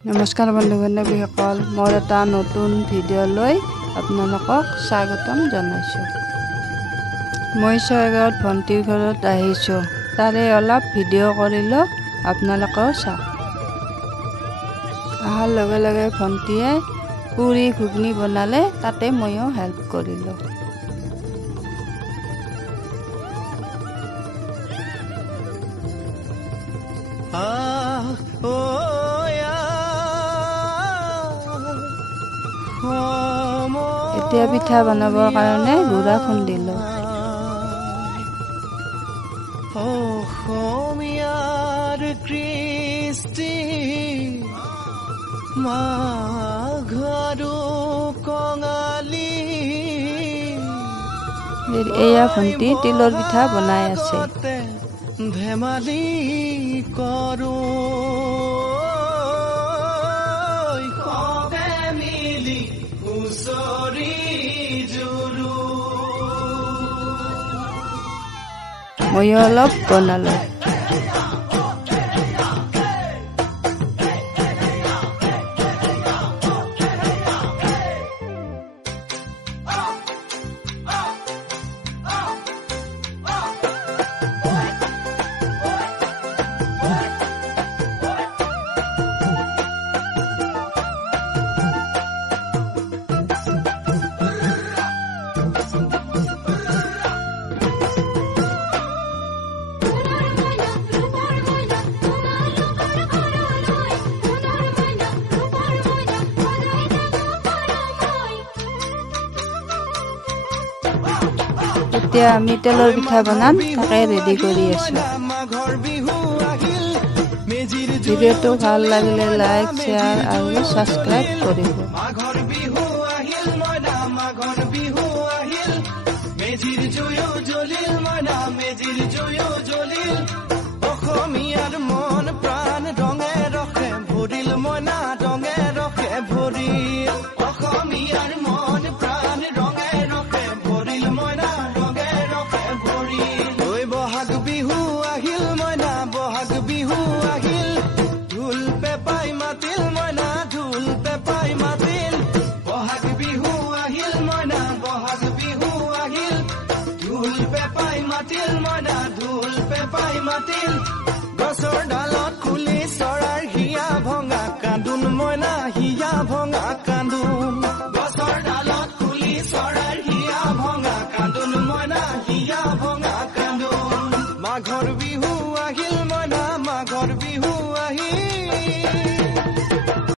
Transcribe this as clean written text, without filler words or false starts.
নমস্কাৰ বন্ধু-বান্ধৱীসকল, মোৰ এটা নতুন ভিডিঅ'লৈ আপোনালোকক স্বাগতম জনাইছোঁ। মই ছয়গাঁৱত ভণ্টিৰ ঘৰত আহিছোঁ। তাৰে অলপ ভিডিঅ' কৰিলোঁ, আপোনালোকেও চাওক। অহাৰ লগে লগে ভণ্টিয়ে পুৰি ঘুগনি বনালে, তাতে ময়ো হেল্প কৰিলোঁ। এতিয়া পিঠা বনাবৰ কাৰণে গুড়া খুন্দিলোঁ। অসমীয়াৰ কৃষ্টি মাঘৰো কঙালী। এয়া ভণ্টি তিলৰ পিঠা বনাই আছে। ধেমালি কৰো সবে মিলি হুঁচৰি জুৰু। ময়ো অলপ বনালোঁ। এতিয়া আমি তেলৰ পিঠা বনাম, তাকে ৰেডি কৰি আছোঁ। ভিডিঅ'টো ভাল লাগিলে লাইক, শ্বেয়াৰ আৰু ছাবস্ক্ৰাইব কৰিব। অসমীয়াৰ মন প্ৰাণ ৰঙে ৰখে ভৰিল মইনা ৰঙে ৰখে ভৰিল। অসমীয়াৰ মন প্ৰাণ ৰঙে ৰখে ভৰিল মইনা ৰঙে ৰখে ভৰিল। ঐ বহাগ বিহু আহিল মইনা বহাগ বিহু আহিল। ঢোল পেপাই মাতিল মইনা ঢোল পেপাই মাতিল। বহাগ বিহু আহিল মইনা বহাগ বিহু আহিল। ঢোল পেপাই মাতিল মইনা ঢোল পেপাই মাতিল। গছৰ ডালত খুলি চৰাৰ